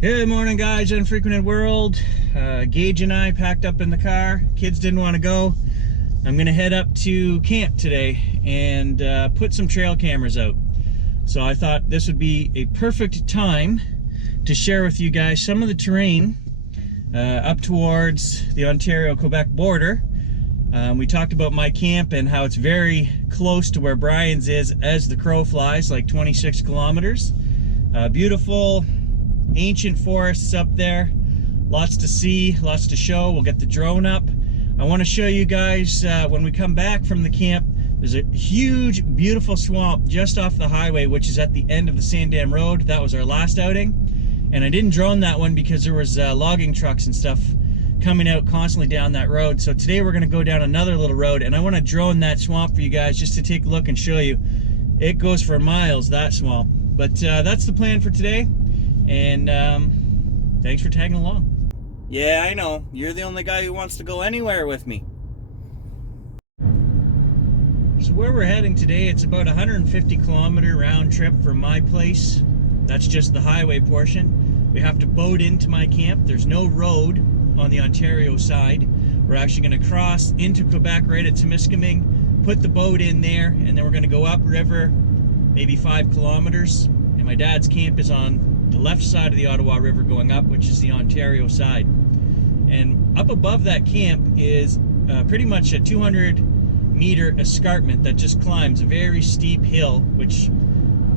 Good morning, guys. Unfrequented World. Gage and I packed up in the car. Kids didn't want to go. I'm gonna head up to camp today and put some trail cameras out. So I thought this would be a perfect time to share with you guys some of the terrain up towards the Ontario-Quebec border. We talked about my camp and how it's very close to where Brian's is as the crow flies, like 26 kilometers. Beautiful ancient forests up there, lots to see, lots to show. We'll get the drone up. I want to show you guys when we come back from the camp, there's a huge beautiful swamp just off the highway, which is at the end of the Sandam Road. That was our last outing, and I didn't drone that one because there was logging trucks and stuff coming out constantly down that road. So today we're going to go down another little road, and I want to drone that swamp for you guys just to take a look and show you. It goes for miles, that swamp. But that's the plan for today. And thanks for tagging along. Yeah, I know. You're the only guy who wants to go anywhere with me. So where we're heading today, it's about a 150-kilometer round trip from my place. That's just the highway portion. We have to boat into my camp. There's no road on the Ontario side. We're actually going to cross into Quebec right at Temiskaming, put the boat in there, and then we're going to go upriver maybe 5 kilometers. And my dad's camp is on the left side of the Ottawa River going up, which is the Ontario side. And up above that camp is pretty much a 200-meter escarpment that just climbs a very steep hill, which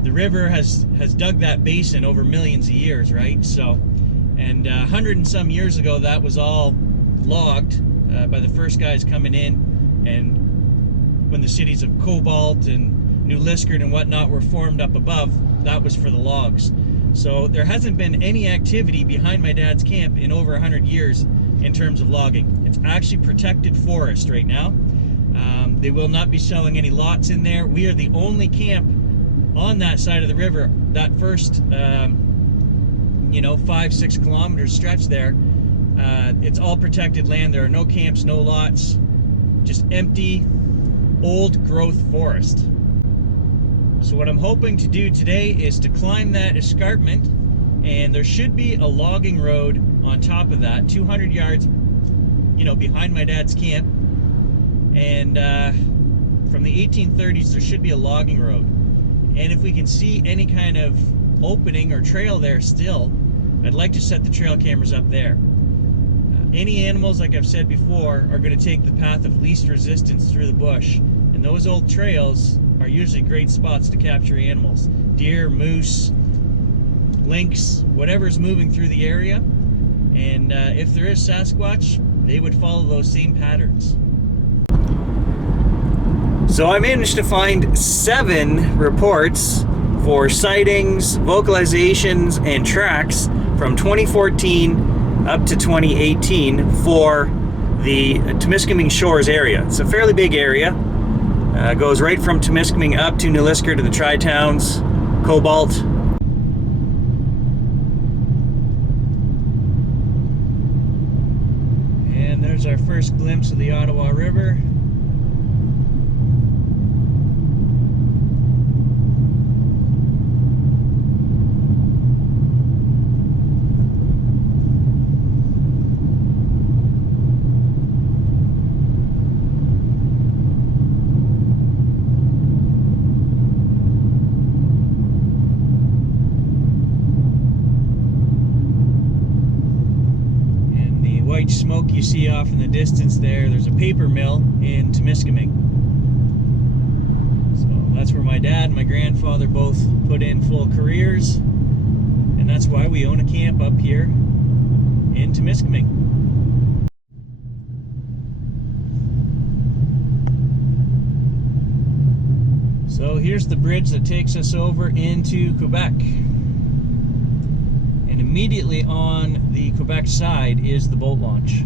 the river has dug that basin over millions of years, right? So, and 100 and some years ago, that was all logged by the first guys coming in, and when the cities of Cobalt and New Liskeard and whatnot were formed up above, that was for the logs. So there hasn't been any activity behind my dad's camp in over 100 years in terms of logging. It's actually protected forest right now. They will not be selling any lots in there. We are the only camp on that side of the river. That first, 5-6 kilometers stretch there, it's all protected land. There are no camps, no lots, just empty, old growth forest. So what I'm hoping to do today is to climb that escarpment, and there should be a logging road on top of that, 200 yards, behind my dad's camp. And from the 1830s, there should be a logging road. And if we can see any kind of opening or trail there still, I'd like to set the trail cameras up there. Any animals, like I've said before, are going to take the path of least resistance through the bush. And those old trails are usually great spots to capture animals. Deer, moose, lynx, whatever's moving through the area. And if there is Sasquatch, they would follow those same patterns. So I managed to find 7 reports for sightings, vocalizations, and tracks from 2014 up to 2018 for the Temiskaming Shores area. It's a fairly big area. Goes right from Temiskaming up to New Liskeard to the Tri-Towns, Cobalt. And there's our first glimpse of the Ottawa River. White smoke you see off in the distance there's a paper mill in Temiskaming. So that's where my dad and my grandfather both put in full careers, and that's why we own a camp up here in Temiskaming. So here's the bridge that takes us over into Quebec. And immediately on the Quebec side is the boat launch.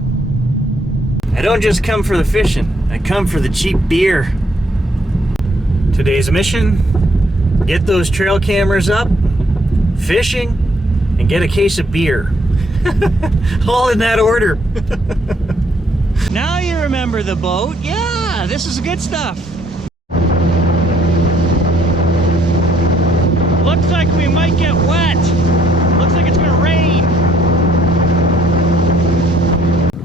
I don't just come for the fishing, I come for the cheap beer. Today's mission, get those trail cameras up, fishing, and get a case of beer. All in that order. Now you remember the boat. Yeah, this is good stuff. Looks like we might get wet. Looks like it's gonna rain.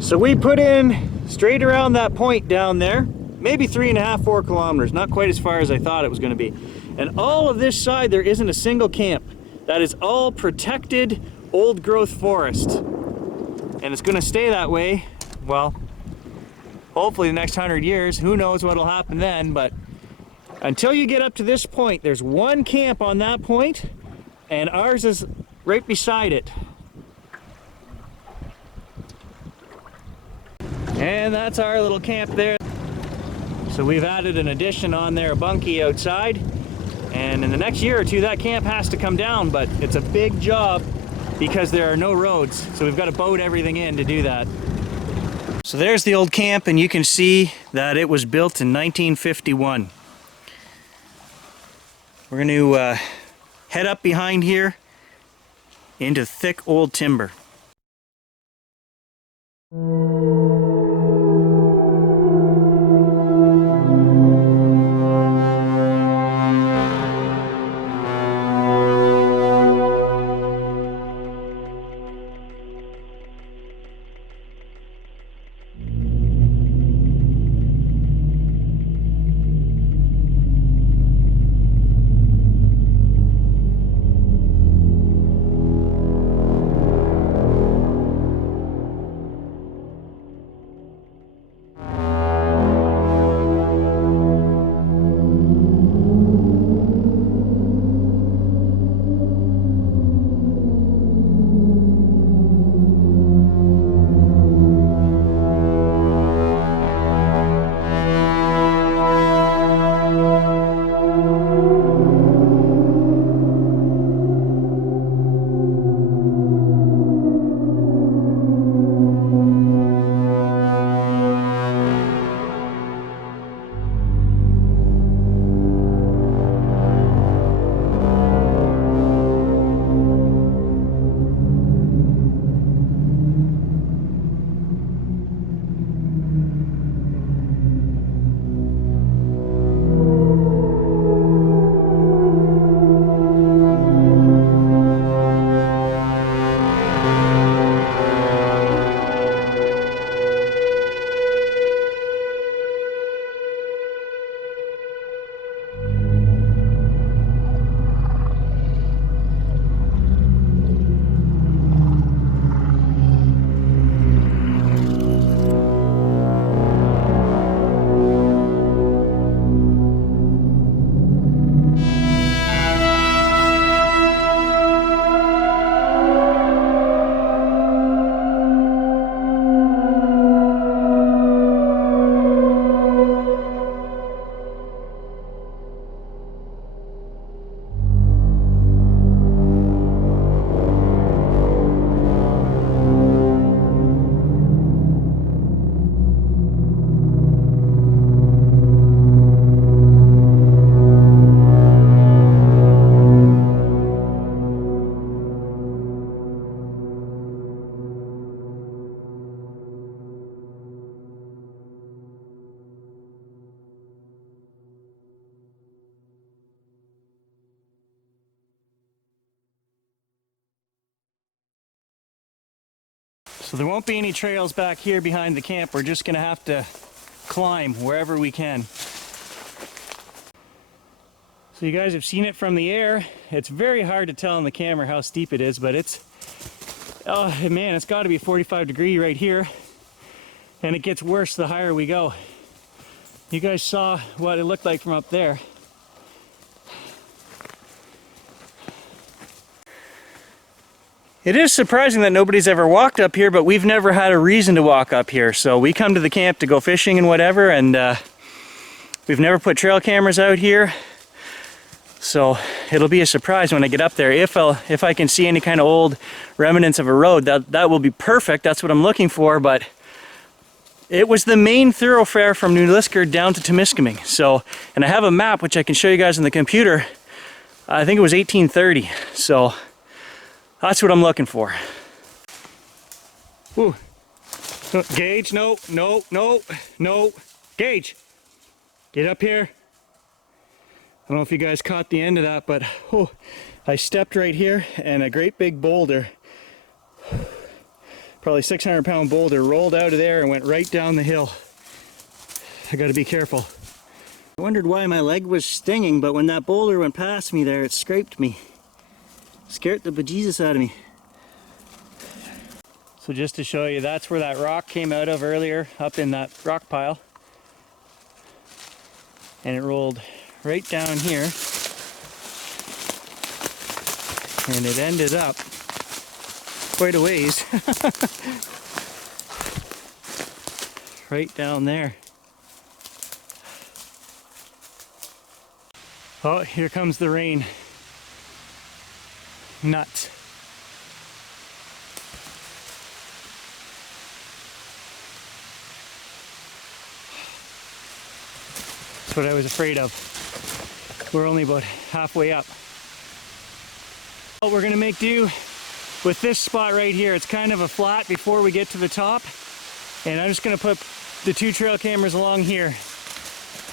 So we put in straight around that point down there, maybe 3.5, 4 kilometers, not quite as far as I thought it was gonna be. And all of this side, there isn't a single camp. That is all protected old growth forest. And it's gonna stay that way, well, hopefully the next 100 years. Who knows what'll happen then, but until you get up to this point, there's one camp on that point, and ours is right beside it. And that's our little camp there. So we've added an addition on there, a bunkie outside. And in the next year or two, that camp has to come down, but it's a big job because there are no roads. So we've got to boat everything in to do that. So there's the old camp, and you can see that it was built in 1951. We're going to head up behind here into thick old timber. So there won't be any trails back here behind the camp. We're just gonna have to climb wherever we can. So you guys have seen it from the air. It's very hard to tell on the camera how steep it is, but it's, oh man, it's gotta be 45 degrees right here. And it gets worse the higher we go. You guys saw what it looked like from up there. It is surprising that nobody's ever walked up here, but we've never had a reason to walk up here. So we come to the camp to go fishing and whatever, and we've never put trail cameras out here. So it'll be a surprise when I get up there. If I can see any kind of old remnants of a road, that will be perfect. That's what I'm looking for, but it was the main thoroughfare from New Liskeard down to Temiskaming. So, and I have a map which I can show you guys on the computer. I think it was 1830. So that's what I'm looking for. Ooh. Gage, no. Gage, get up here. don't know if you guys caught the end of that, but oh, I stepped right here and a great big boulder, probably 600-pound boulder, rolled out of there and went right down the hill. I gotta be careful. I wondered why my leg was stinging, but when that boulder went past me there, it scraped me. Scared the bejesus out of me. So just to show you, that's where that rock came out of earlier, up in that rock pile. And it rolled right down here. And it ended up quite a ways. Right down there. Oh, here comes the rain. Nuts. That's what I was afraid of. We're only about halfway up. Well, we're gonna make do with this spot right here. It's kind of a flat before we get to the top. And I'm just gonna put the 2 trail cameras along here.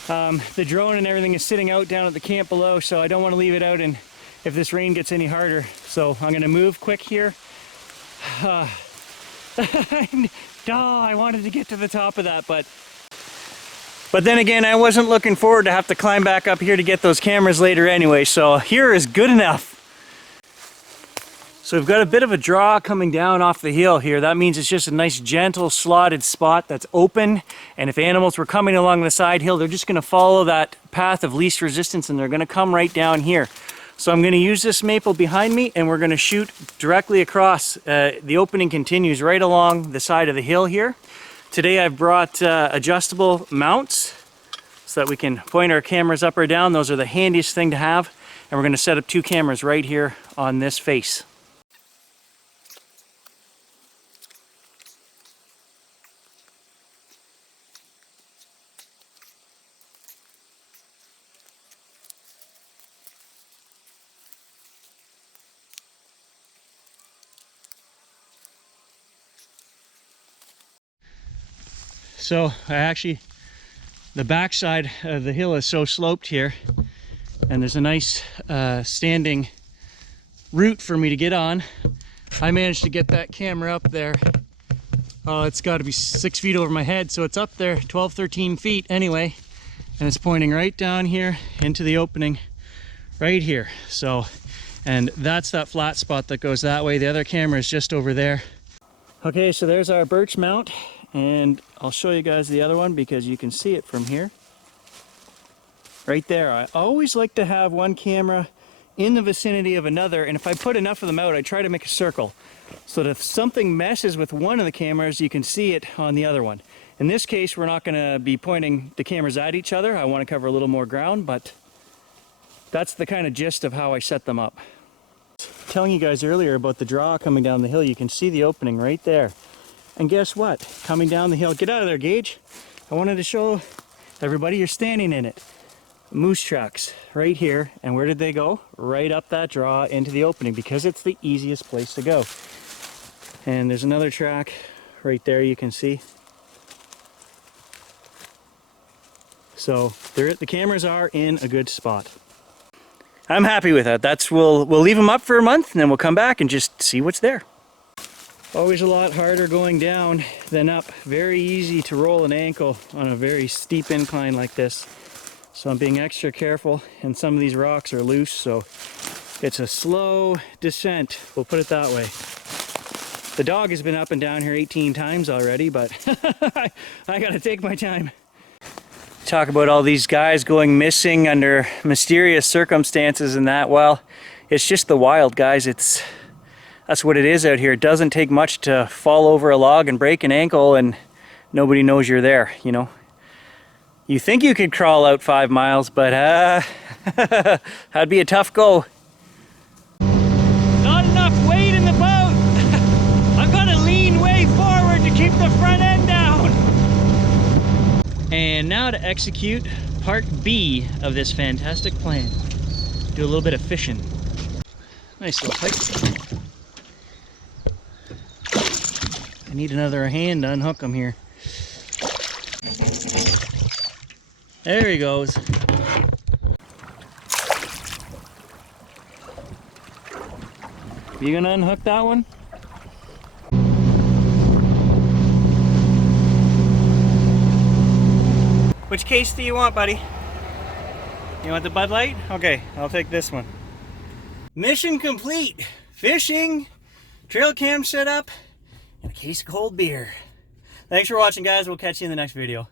The drone and everything is sitting out down at the camp below, so I don't want to leave it out and if this rain gets any harder. So I'm gonna move quick here. I wanted to get to the top of that, but then again, I wasn't looking forward to have to climb back up here to get those cameras later anyway, so here is good enough. So we've got a bit of a draw coming down off the hill here. That means it's just a nice gentle slotted spot that's open, and if animals were coming along the side hill, they're just gonna follow that path of least resistance and they're gonna come right down here. So I'm gonna use this maple behind me and we're gonna shoot directly across. The opening continues right along the side of the hill here. Today I've brought adjustable mounts so that we can point our cameras up or down. Those are the handiest thing to have. And we're gonna set up 2 cameras right here on this face. So the backside of the hill is so sloped here, and there's a nice standing route for me to get on. I managed to get that camera up there. Oh, it's got to be 6 feet over my head, so it's up there 12, 13 feet anyway, and it's pointing right down here into the opening right here. So, and that's that flat spot that goes that way. The other camera is just over there. Okay, so there's our birch mount. And I'll show you guys the other one because you can see it from here. Right there. I always like to have one camera in the vicinity of another, and if I put enough of them out, I try to make a circle so that if something messes with one of the cameras, you can see it on the other one. In this case, we're not going to be pointing the cameras at each other. I want to cover a little more ground, but that's the kind of gist of how I set them up. Telling you guys earlier about the draw coming down the hill, you can see the opening right there. And guess what? Coming down the hill, get out of there, Gage. I wanted to show everybody you're standing in it. Moose tracks right here. And where did they go? Right up that draw into the opening because it's the easiest place to go. And there's another track right there you can see. So the cameras are in a good spot. I'm happy with that. We'll leave them up for a month and then we'll come back and just see what's there. Always a lot harder going down than up. Very easy to roll an ankle on a very steep incline like this. So I'm being extra careful, and some of these rocks are loose, so it's a slow descent, we'll put it that way. The dog has been up and down here 18 times already, but I gotta take my time. Talk about all these guys going missing under mysterious circumstances and that. Well, it's just the wild, guys. That's what it is out here. It doesn't take much to fall over a log and break an ankle and nobody knows you're there, you know. You think you could crawl out 5 miles, but that'd be a tough go. Not enough weight in the boat. I've got to lean way forward to keep the front end down. And now to execute part B of this fantastic plan. Do a little bit of fishing. Nice little pike. I need another hand to unhook him here. There he goes. You gonna unhook that one? Which case do you want, buddy? You want the Bud Light? Okay, I'll take this one. Mission complete. Fishing, trail cam set up, and a case of cold beer. Thanks for watching, guys. We'll catch you in the next video.